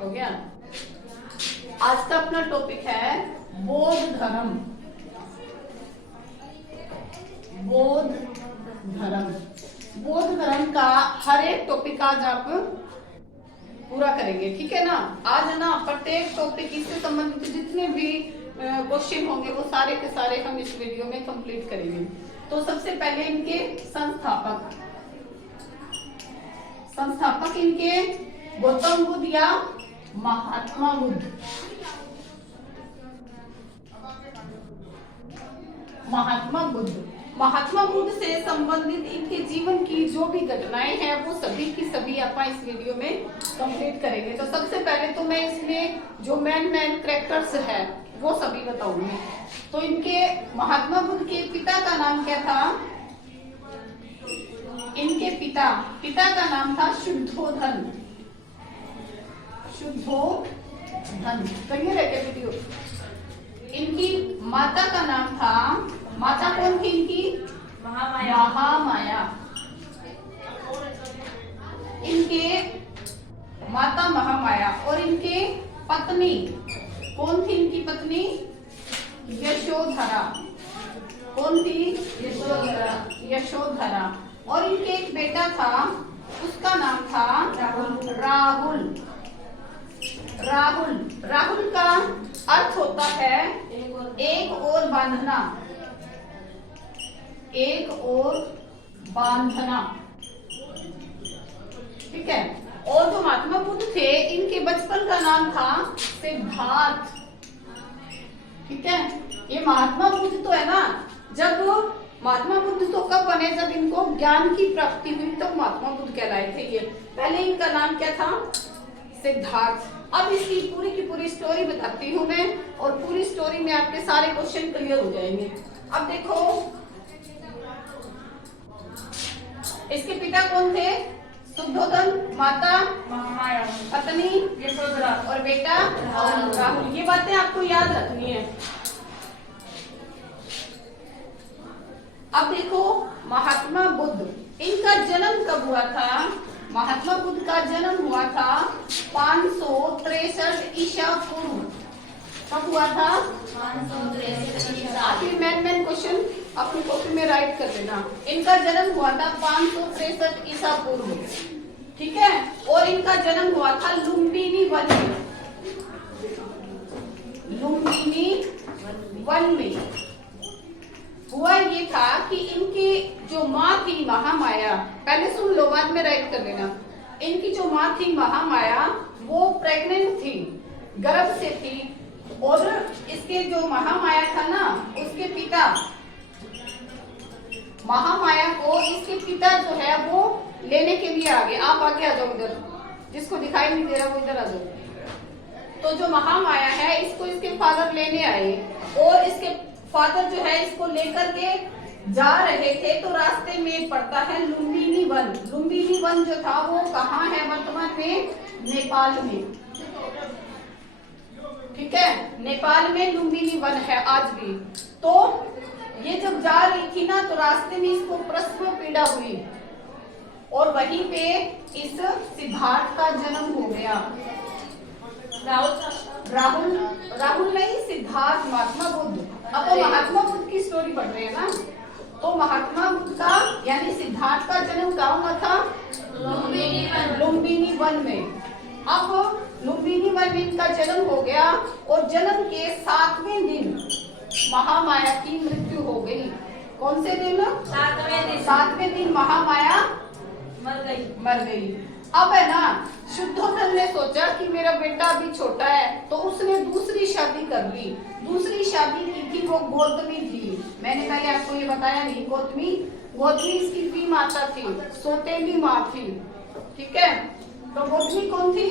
हो गया। आज का अपना टॉपिक है बौद्ध धर्म। बौद्ध धर्म, बौद्ध धर्म का हर एक टॉपिक आज आप पूरा करेंगे, ठीक है ना। आज है ना प्रत्येक टॉपिक इससे संबंधित जितने भी क्वेश्चन होंगे वो सारे के सारे हम इस वीडियो में कंप्लीट करेंगे। तो सबसे पहले इनके संस्थापक इनके गौतम बुद्ध या महात्मा बुद्ध। महात्मा बुद्ध से संबंधित इनके जीवन की जो भी घटनाएं हैं वो सभी की सभी आप इस वीडियो में कंप्लीट करेंगे। तो सबसे पहले तो मैं इसमें जो मेन कैरेक्टर्स है वो सभी बताऊंगी। तो इनके महात्मा बुद्ध के पिता का नाम क्या था? इनके पिता का नाम था शुद्धोधन। क्लियर है क्या वीडियो? इनकी माता का नाम था, माता कौन थी इनकी? महामाया। इनके माता महामाया और इनके पत्नी कौन थी? इनकी पत्नी यशोधरा। कौन थी? यशोधरा। और इनके एक बेटा था, उसका नाम था राहुल का अर्थ होता है एक और बांधना, ठीक है। और जो महात्मा बुद्ध थे इनके बचपन का नाम था सिद्धार्थ, ठीक है। ये महात्मा बुद्ध तो है ना, जब महात्मा बुद्ध तो कब बने? जब इनको ज्ञान की प्राप्ति हुई तो महात्मा बुद्ध कहलाए थे ये। पहले इनका नाम क्या था? सिद्धार्थ। अब इसकी पूरी की पूरी स्टोरी बताती हूँ मैं, और पूरी स्टोरी में आपके सारे क्वेश्चन क्लियर हो जाएंगे। अब देखो, इसके पिता कौन थे? शुद्धोधन, माता महामाया, पत्नी यशोधरा और बेटा राहुल। ये बातें आपको याद रखनी है। अब देखो, महात्मा बुद्ध इनका जन्म कब हुआ था? महात्मा बुद्ध का जन्म हुआ था 563 ईसा पूर्व। कब हुआ था? 563। मेन क्वेश्चन अपनी कॉपी में राइट कर देना। इनका जन्म हुआ था 563 ईसा पूर्व, ठीक है। और इनका जन्म हुआ था लुम्बिनी वन में। हुआ ये था कि इनकी जो माँ थी महामाया, पहले सुन लो बाद में राइट कर लेना। इनकी जो माँ थी महामाया वो प्रेग्नेंट थी, गर्भ से थी। और इसके जो महामाया था ना, उसके पिता महामाया को इसके पिता जो है वो लेने के लिए आ गए। आप आगे आ जाओ, इधर जिसको दिखाई नहीं दे रहा वो इधर आ जाओ। तो जो महामाया है इसको इसके फादर लेने आए, और इसके फादर जो है इसको लेकर के जा रहे थे तो रास्ते में पड़ता है लुम्बिनी वन। लुम्बिनी वन जो था वो कहाँ है वर्तमान में? नेपाल में, ठीक है। नेपाल में लुम्बिनी वन है आज भी। तो ये जब जा रही थी ना तो रास्ते में इसको प्रसव पीड़ा हुई, और वहीं पे इस सिद्धार्थ का जन्म हो गया। राहुल नहीं, सिद्धार्थ, महात्मा बुद्ध। अब तो महात्मा बुद्ध की स्टोरी पढ़ रहे हैं ना। तो महात्मा बुद्ध का यानी सिद्धार्थ का जन्म कहाँ हुआ था? लुम्बिनी वन में। अब लुम्बिनी वन में इनका जन्म हो गया, और जन्म के 7वें दिन महामाया की मृत्यु हो गई। कौन से दिन? 7वें दिन महामाया मर गई। अब है ना, शुद्धोधन ने सोचा कि मेरा बेटा अभी छोटा है, तो उसने दूसरी शादी कर ली। दूसरी शादी की थी वो गौतमी थी। मैंने पहले आपको ये बताया नहीं, गौतमी इसकी भी माता थी, सौतेली माँ थी, ठीक है। तो गौतमी कौन थी?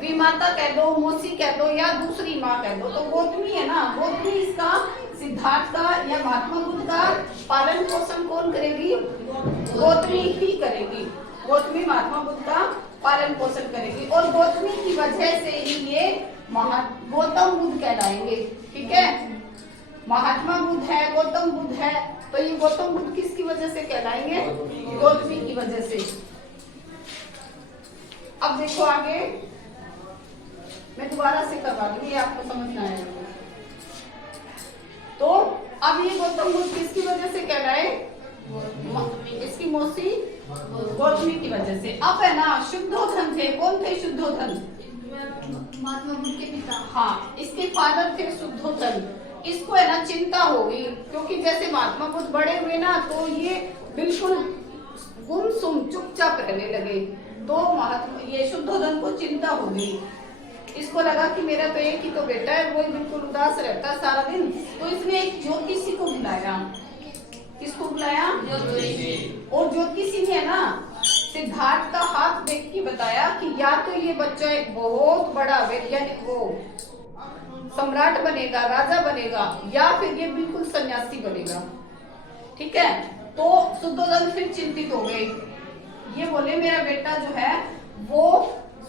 विमाता कह दो, मौसी कह दो, या दूसरी माँ कह दो। तो गौतमी है ना, गौतमी इसका सिद्धार्थ का या महात्मा बुद्ध का पालन पोषण कौन करेगी? गौतमी ही करेगी। गौतमी महात्मा बुद्ध का पालन पोषण करेगी, और गौतमी की वजह से ही ये गौतम बुद्ध कहलाएंगे, ठीक है। महात्मा बुद्ध है, गौतम बुद्ध है, तो ये गौतम बुद्ध किसकी वजह से कहलाएंगे? गौतमी की वजह से। अब देखो आगे, मैं दोबारा से करवा दूंगी, आपको समझना है। तो अब ये गौतम बुद्ध किसकी वजह से कहलाए? इसकी मौसी गौतमी की वजह से। अब है ना, शुद्धोधन थे, कौन थे शुद्धोधन? महात्मा बुद्ध के पिता। हाँ, इसके फादर थे शुद्धोधन। इसको है ना चिंता हो गई, क्योंकि जैसे महात्मा बुद्ध बड़े हुए ना, तो ये बिल्कुल गुमसुम चुपचाप रहने लगे। तो महात्मा ये शुद्धोधन को चिंता हो गई। इसको लगा कि मेरा तो एक ही तो बेटा है, वो बिल्कुल उदास रहता है सारा दिन। तो इसने एक ज्योतिषी को बुलाया। किसको बुलाया? ज्योतिषी। और ज्योतिषी ने ना सिद्धार्थ का हाथ देख के बताया कि या तो ये बच्चा एक बहुत बड़ा वैज्ञानिक, वो सम्राट बनेगा, राजा बनेगा, या फिर ये बिल्कुल सन्यासी बनेगा। ठीक है, तो शुद्धोधन फिर चिंतित हो गए। ये बोले मेरा बेटा जो है वो,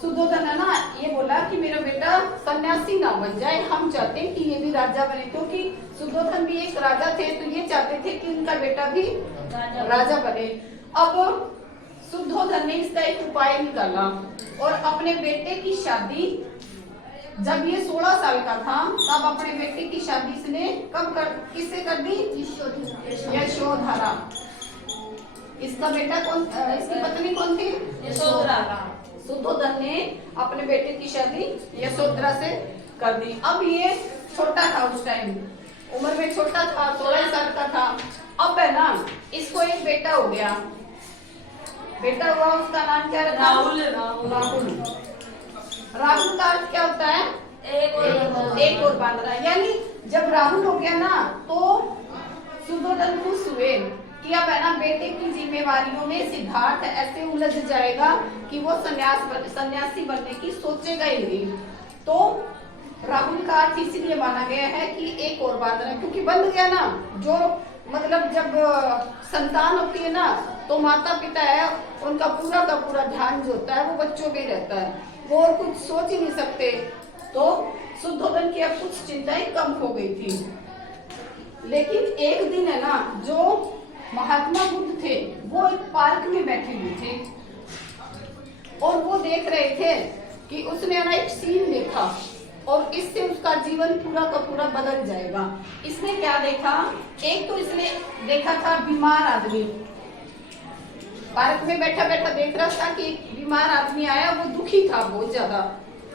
शुद्धोधन है ना, ये बोला कि मेरा बेटा सन्यासी ना बन जाए, हम चाहते हैं कि ये भी राजा बने, क्योंकि शुद्धोधन भी एक राजा थे, तो ये चाहते थे कि इनका बेटा भी राजा बने। अब शुद्धोधन ने इसका एक उपाय निकाला और अपने बेटे की शादी, जब ये 16 साल का था, तब अपने बेटे की शादी इसने किससे कर दी? यशोधरा। इसका बेटा कौन, इसकी पत्नी कौन थी? यशोधरा। शुद्धोधन ने अपने बेटे की शादी यशोधरा से कर दी। अब ये छोटा था, उस टाइम उम्र में छोटा था, 16 साल का था। अब है ना, इसको एक बेटा हो गया। बेटा हुआ, उसका नाम क्या रखा? राहुल। राहुल का अर्थ क्या होता है? एक और बांधना। यानी जब राहुल हो गया ना, तो शुद्धोधन खुश हुए कि अब है ना बेटे की जिम्मेवारियों में सिद्धार्थ ऐसे उलझ जाएगा कि वो सन्यासी बनने की सोचेगा ही नहीं। तो राहुल का अर्थ इसलिए माना गया है कि एक और बांधना, क्योंकि बंध गया ना, जो मतलब जब संतान होती है ना, तो माता पिता है, उनका पूरा का पूरा ध्यान जो होता है वो बच्चों में रहता है, वो और कुछ सोच ही नहीं सकते। तो शुद्धोधन की अब कुछ चिंताएं कम हो गई थी। लेकिन एक दिन है ना, जो महात्मा बुद्ध थे वो एक पार्क में बैठे हुए थे और वो देख रहे थे कि उसने ना एक सीन देखा और इससे उसका जीवन पूरा का पूरा बदल जाएगा। इसने क्या देखा? एक तो इसने देखा था बीमार आदमी, पार्क में बैठा बैठा देख रहा था कि एक बीमार आदमी आया, वो दुखी था बहुत ज्यादा,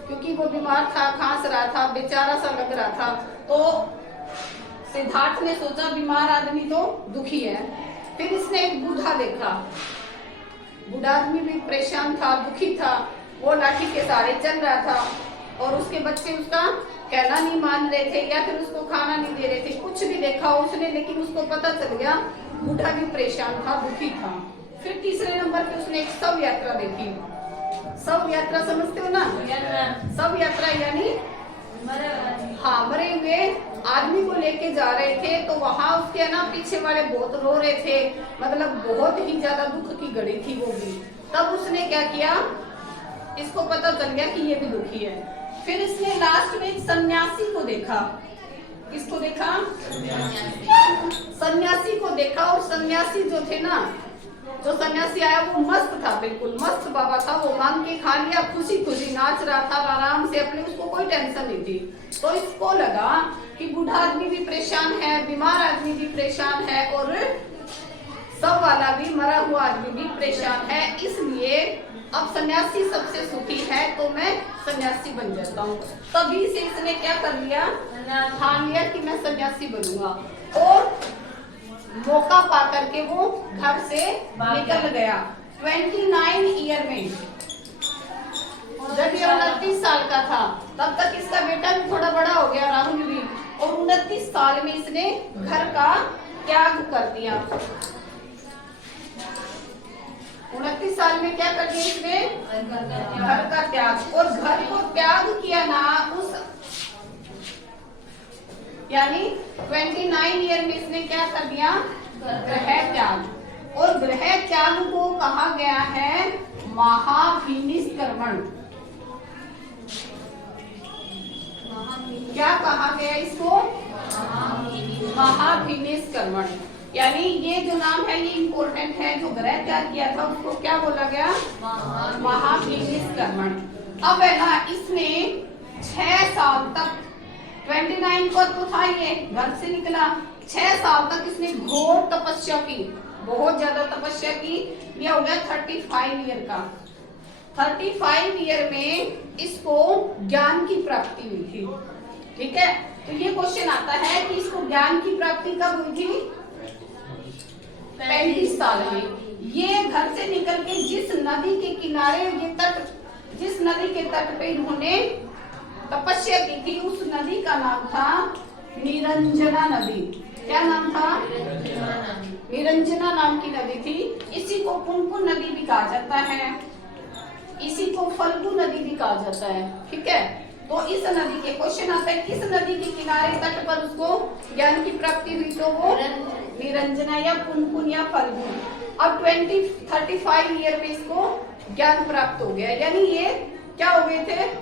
क्योंकि वो बीमार था, खांस रहा था, बेचारा सा लग रहा था। तो सिद्धार्थ ने सोचा बीमार आदमी तो दुखी है। फिर इसने एक बूढ़ा देखा, बूढ़ा आदमी भी परेशान था, दुखी था, वो लाठी के सहारे चल रहा था और उसके बच्चे उसका कहना नहीं मान रहे थे या फिर उसको खाना नहीं दे रहे थे। कुछ भी देखा उसने, लेकिन उसको पता चल गया बूढ़ा भी परेशान था, दुखी था। फिर तीसरे नंबर पे उसने एक शव यात्रा देखी। शव यात्रा समझते हो ना? शव यात्रा यानी हाँ, मरे हुए आदमी को लेके जा रहे थे, तो वहां उसके ना पीछे वाले बहुत रो रहे थे, मतलब बहुत ही ज्यादा दुख की घड़ी थी वो भी। तब उसने क्या किया, इसको पता चल गया कि ये भी दुखी है। फिर इसने लास्ट में एक सन्यासी को देखा। किसको देखा? सन्यासी को देखा। और सन्यासी जो थे ना, जो सन्यासी आया वो मस्त था, बिल्कुल मस्त बाबा था। वो मांग के खा लिया, खुशी खुशी नाच रहा था आराम से अपने, उसको कोई टेंशन नहीं थी। तो इसको लगा कि बूढ़ा आदमी भी परेशान है, बीमार आदमी भी परेशान है और सब वाला भी, मरा हुआ आदमी भी परेशान है, इसलिए अब सन्यासी सबसे सुखी है तो मैं सन्यासी बन जाता हूँ। तभी से इसने क्या कर लिया, ठान लिया कि मैं सन्यासी बनूंगा। और मौका पा करके वो घर से निकल गया 29 ईयर में। जब ये 29 साल का था, तब तक इसका बेटा भी थोड़ा बड़ा हो गया, राहुल भी। और 29 साल में इसने घर का त्याग कर दिया। 29 साल में क्या कर दिया इसने? घर का त्याग। और घर को त्याग किया ना उस, यानी 29 ईयर में इसने क्या कर दिया? गृह त्याग। और गृह त्याग को कहा गया है महाभिनिष्क्रमण। क्या कहा गया इसको? महाभिनिष्क्रमण। यानी ये जो नाम है ये इम्पोर्टेंट है। जो ग्रह त्याग किया था उसको क्या बोला गया? महाविनिष्क्रमण। अब है ना इसने 6 साल तक 29 को तो था ये घर से निकला, 6 साल तक इसने घोर तपस्या की, बहुत ज्यादा तपस्या की। ये हो गया 35 ईयर का। 35 ईयर में इसको ज्ञान की प्राप्ति हुई थी। ठीक है, तो ये क्वेश्चन आता है कि इसको ज्ञान की प्राप्ति कब हुई थी? 35 साल में। ये घर से निकल के जिस नदी के किनारे ये तट, जिस नदी के तट पे इन्होंने तपस्या की थी उस नदी का नाम था निरंजना नदी। क्या नाम था? निरंजना नाम की नदी थी। इसी को पुनपुन नदी भी कहा जाता है, इसी को फल्गु नदी भी कहा जाता है। ठीक है, तो इस नदी के क्वेश्चन आता है किस नदी के किनारे तट पर उसको ज्ञान की प्राप्ति हुई? तो वो निरंजना या पुनपुन या फल्गु। अब 35 ईयर में इसको ज्ञान प्राप्त हो गया, यानी ये क्या हो गए थे?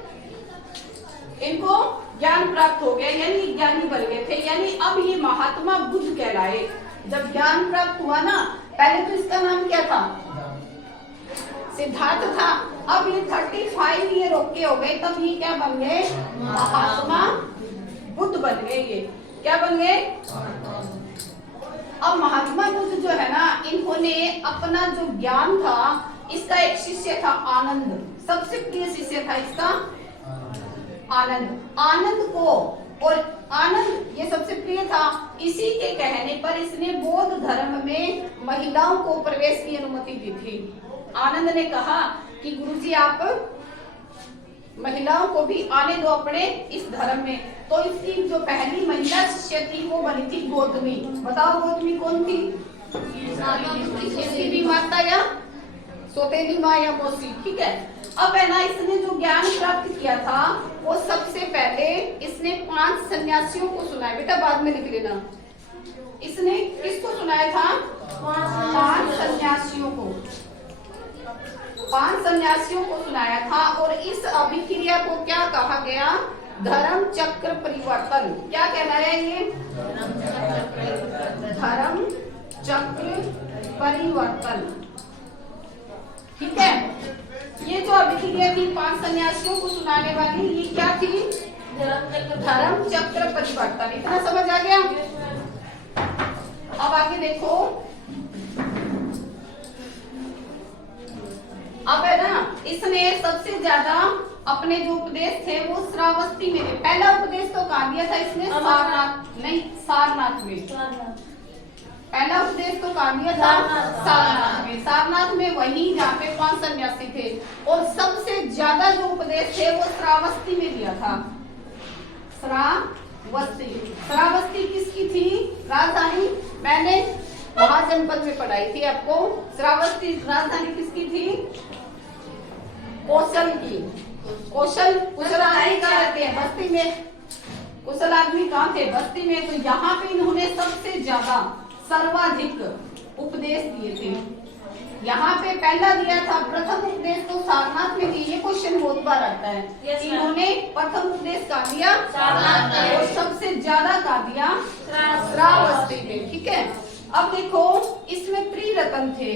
इनको ज्ञान प्राप्त हो गया, यानी ज्ञानी बन गए थे। यानी अब ये महात्मा बुद्ध कहलाए। जब ज्ञान प्राप्त हुआ ना, पहले तो इसका नाम क्या था? सिद्धार्थ था। अब ये 35 ईयर ओके हो गए, तब ये क्या बन गए? महात्मा बुद्ध बन गए। ये क्या बन गए? अब महात्मा बुद्ध जो है ना, इन्होंने अपना जो ज्ञान था, इसका एक शिष्य था आनंद, सबसे प्रिय शिष्य था इसका आनंद। आनंद को, और आनंद ये सबसे प्रिय था, इसी के कहने पर इसने बौद्ध धर्म में महिलाओं को प्रवेश की अनुमति दी थी। आनंद ने कहा कि गुरुजी आप महिलाओं को भी आने दो अपने इस धर्म में। तो इसकी जो पहली महिला शिष्य थी वो बनी थी गौतमी। बताओ गौतमी कौन थी? इसकी भी माता या सौतेली माँ या मौसी। ठीक है, अब है ना इसने जो ज्ञान प्राप्त किया था वो सबसे पहले इसने 5 सन्यासियों को सुनाया। बेटा बाद में लिख लेना। इसने किसको सुनाया था? 5 सन्यासियों को, 5 सन्यासियों को सुनाया था। और इस अभिक्रिया को क्या कहा गया? धर्म चक्र परिवर्तन। क्या कहलाया ये? धर्म चक्र परिवर्तन। ठीक है, ये जो अभिक्रिया थी 5 सन्यासियों को सुनाने वाली, ये क्या थी? धर्म चक्र परिवर्तन। इतना समझ आ गया? अब आगे देखो, अब है ना इसने सबसे ज्यादा अपने जो उपदेश थे वो श्रावस्ती में थे। पहला उपदेश तो कहाँ दिया था इसने? सारनाथ, नहीं सारनाथ में। पहला उपदेश तो कहाँ दिया था? सारनाथ में। सारनाथ में वही जहाँ पे 5 सन्यासी थे। और सबसे ज्यादा जो उपदेश थे वो श्रावस्ती में दिया था। श्रावस्ती, श्रावस्ती किसकी थी? राजधानी मैंने महाजनपद में पढ़ाई थी आपको। श्रावस्ती राजधानी किसकी थी? कौशल की। कौशल, कुशल आदमी कहाँ रहते हैं? बस्ती में। कुशल आदमी कहाँ थे? बस्ती में। तो यहाँ पे इन्होंने सबसे ज्यादा सर्वाधिक उपदेश दिए थे। यहाँ पे पहला दिया था, प्रथम उपदेश तो सारनाथ में दिए। ये क्वेश्चन बहुत बार आता है। इन्होंने प्रथम उपदेश कहाँ दिया? सारनाथ में। और सबसे ज्यादा कहाँ दिया? श्रावस्ती में। ठीक है, अब देखो इसमें त्रिरत्न थे।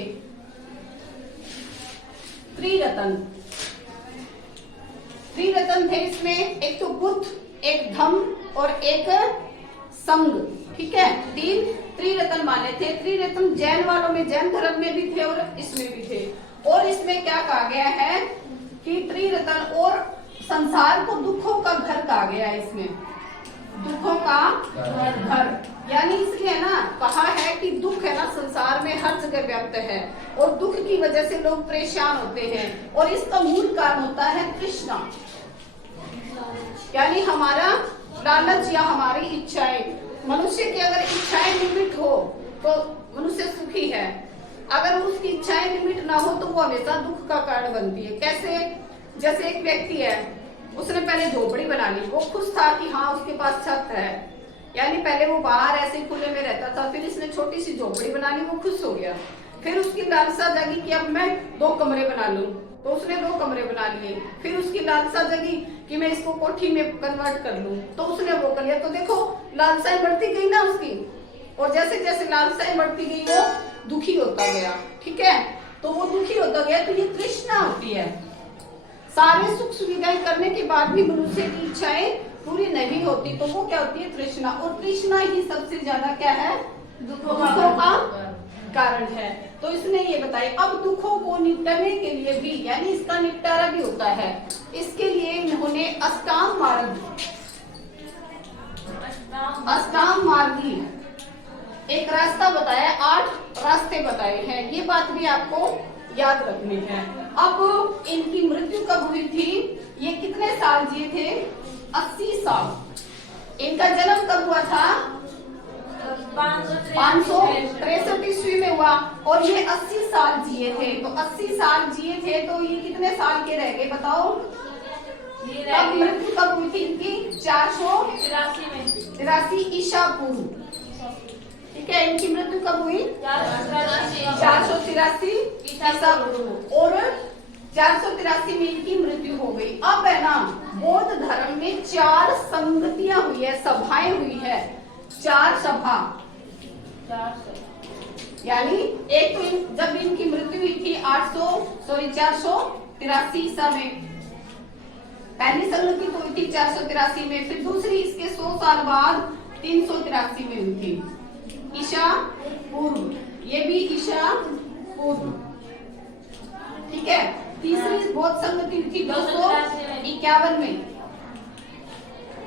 त्रिरत्न थे इसमें, एक तो बुद्ध, एक धम्म और एक संघ। ठीक है, 3 त्रिरत्न माने थे। त्रिरत्न जैन वालों में, जैन धर्म में भी थे और इसमें भी थे। और इसमें क्या कहा गया है कि त्रिरत्न और संसार को दुखों का घर कहा गया है। इसमें दुखों का घर, यानी इसलिए ना कहा है कि दुख है ना संसार में हर जगह व्याप्त है और दुख की वजह से लोग परेशान होते हैं। और इसका मूल कारण होता है तृष्णा, यानी हमारा लालच या हमारी इच्छाएं। मनुष्य की अगर इच्छाएं लिमिट हो तो मनुष्य सुखी है, अगर उसकी इच्छाएं लिमिट ना हो तो वो हमेशा दुख का कारण बनती है। कैसे? जैसे एक व्यक्ति है, उसने पहले झोपड़ी बना ली, वो खुश था कि हाँ उसके पास छत है, यानी पहले वो बाहर ऐसे खुले में रहता था, फिर इसने छोटी सी झोपड़ी बना ली, वो खुश हो गया। फिर उसकी लालसा जगी कि अब मैं 2 कमरे बना लूं, तो उसने 2 कमरे बना लिए। फिर उसकी लालसा जगी कि मैं इसको कोठी में कन्वर्ट कर लूं, तो उसने वो कर लिया। तो देखो लालसाएं बढ़ती गई ना उसकी। और जैसे जैसे लालसाएं बढ़ती गई वो दुखी होता गया। ठीक है, तो वो दुखी होता गया तो ये तृष्णा होती है। सारे सुख सुविधाएं करने के बाद भी मनुष्य की इच्छाएं पूरी नहीं होती तो वो क्या होती है? तृष्णा। और तृष्णा ही सबसे ज्यादा क्या है? दुखों का कारण है। तो इसने ये बताया अब दुखों को निपटाने के लिए भी, यानी इसका निपटारा भी होता है, इसके लिए इन्होंने अष्टांग मार्गी एक रास्ता बताया, 8 रास्ते बताए हैं। ये बात भी आपको याद रखनी है। अब इनकी मृत्यु कब हुई थी? ये कितने साल जिए थे? 80 साल। इनका जन्म कब हुआ था? 563 ईस्वी में हुआ और ये 80 साल जिए थे। तो 80 साल जिए थे तो ये कितने साल के रह गए बताओ? अब मृत्यु कब हुई थी इनकी? 483 ईसा पूर्व। ठीक है, इनकी मृत्यु कब हुई? 483 ईसा पूर्व और 483 में इनकी मृत्यु हो गई। अब है ना, बौद्ध धर्म में 4 संगतियां हुई है, सभाएं हुई है, 4 सभा। यानी एक तो जब इनकी मृत्यु हुई थी 483 ईसा में, पहली संगति तो हुई थी 483 में, फिर दूसरी इसके 100 साल बाद 383 में हुई थी, ईसा पूर्व। ये भी ईसा पूर्व। ठीक है, तीसरी बौद्ध संगति हुई थी 251 में,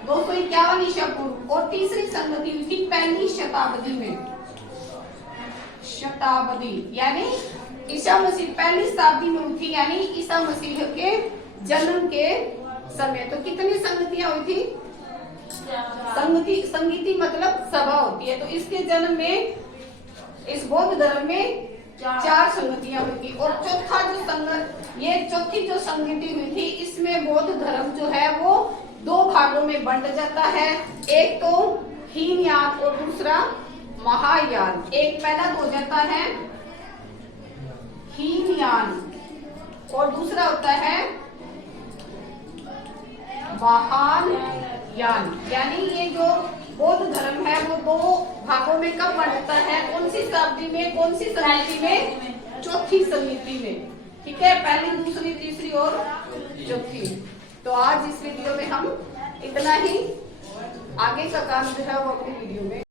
251 ईसा पूर्व। और तीसरी संगति हुई थी पहली शताब्दी में, शताब्दी यानी ईसा मसीह पहली शताब्दी में हुई थी, यानी ईसा मसीह के जन्म के समय। तो कितनी संगतियां हुई थी? संगति मतलब सभा होती है। तो इसके जन्म में, इस बौद्ध धर्म में 4 संगतियां हुई थी। और ये चौथी जो संगति हुई थी, इसमें बौद्ध धर्म जो है वो 2 भागों में बंट जाता है। एक तो हीनयान और दूसरा महायान। एक पहला तो हो जाता है हीनयान और दूसरा होता है महायान। यानी ये जो बौद्ध धर्म है वो 2 भागों में कब बंटता है? कौन सी शताब्दी में, कौन सी संगति में? चौथी संगति में। ठीक है, पहली, दूसरी, तीसरी और चौथी। तो आज इस वीडियो में हम इतना ही, आगे का काम जो है वो अपनी वीडियो में